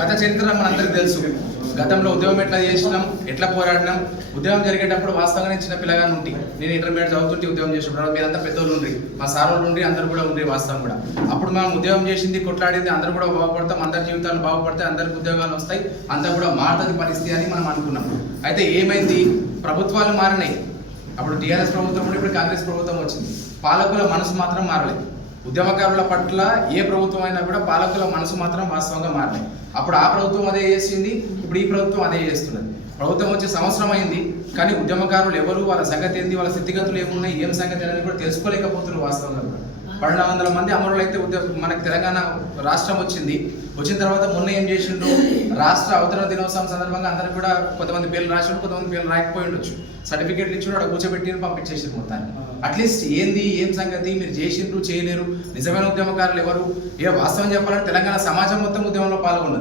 గత చరిత్ర మనందరికీ తెలుసు. గతంలో ఉద్యమం ఎట్లా చేసినాం, ఎట్లా పోరాడినాం. ఉద్యమం జరిగేటప్పుడు వాస్తవంగా నేను చిన్న పిల్లగా నుండి, నేను ఇంటర్మీడియట్ చదువుతుంటే ఉద్యమం చేసినప్పుడు మీరంతా పెద్దోళ్ళు ఉండ్రి, మా సార్ వాళ్ళు ఉండ్రి, అందరూ కూడా ఉండ్రి. వాస్తవం కూడా అప్పుడు మనం ఉద్యమం చేసింది, కొట్లాడింది, అందరూ కూడా బాగుపడతాం, అందరి జీవితాలు బాగుపడతాయి, అందరికి ఉద్యోగాలు వస్తాయి, అంతా కూడా మారుతుంది పరిస్థితి అని మనం అనుకున్నాం. అయితే ఏమైంది, ప్రభుత్వాలు మారినాయి. అప్పుడు టీఆర్ఎస్ ప్రభుత్వం ఉండి, ఇప్పుడు కాంగ్రెస్ ప్రభుత్వం వచ్చింది. పాలకుల మనసు మాత్రం మారలేదు. ఉద్యమకారుల పట్ల ఏ ప్రభుత్వం అయినా కూడా పాలకుల మనసు మాత్రం వాస్తవంగా మారలేదు. అప్పుడు ఆ ప్రభుత్వం అదే చేసింది, ఇప్పుడు ఈ ప్రభుత్వం అదే చేస్తున్నది. ప్రభుత్వం వచ్చే సంవత్సరం అయింది, కానీ ఉద్యమకారులు ఎవరు, వాళ్ళ సంగతి ఏంది, వాళ్ళ స్థితిగతులు ఏమున్నాయి, ఏం సంగతి అని కూడా తెలుసుకోలేకపోతున్నారు. వాస్తవంగా కూడా 1200 మంది అమరులు అయితే మనకు తెలంగాణ రాష్ట్రం వచ్చింది. వచ్చిన తర్వాత మొన్న ఏం చేసిండ్రు, రాష్ట్ర అవతరణ దినోత్సవం సందర్భంగా అందరికి కూడా కొంతమంది పేర్లు రాసిండు, కొంతమంది పేర్లు రాకపోయి ఉండొచ్చు. సర్టిఫికేట్లు ఇచ్చి అక్కడ కూర్చోబెట్టి పంపించేసారు మొత్తాన్ని. అట్లీస్ట్ ఏంది, ఏం సంగతి, మీరు చేసిండ్రు చేయలేరు, నిజమైన ఉద్యమకారులు ఎవరు? ఇక వాస్తవం చెప్పాలంటే తెలంగాణ సమాజం మొత్తం ఉద్యమంలో పాల్గొన్నది.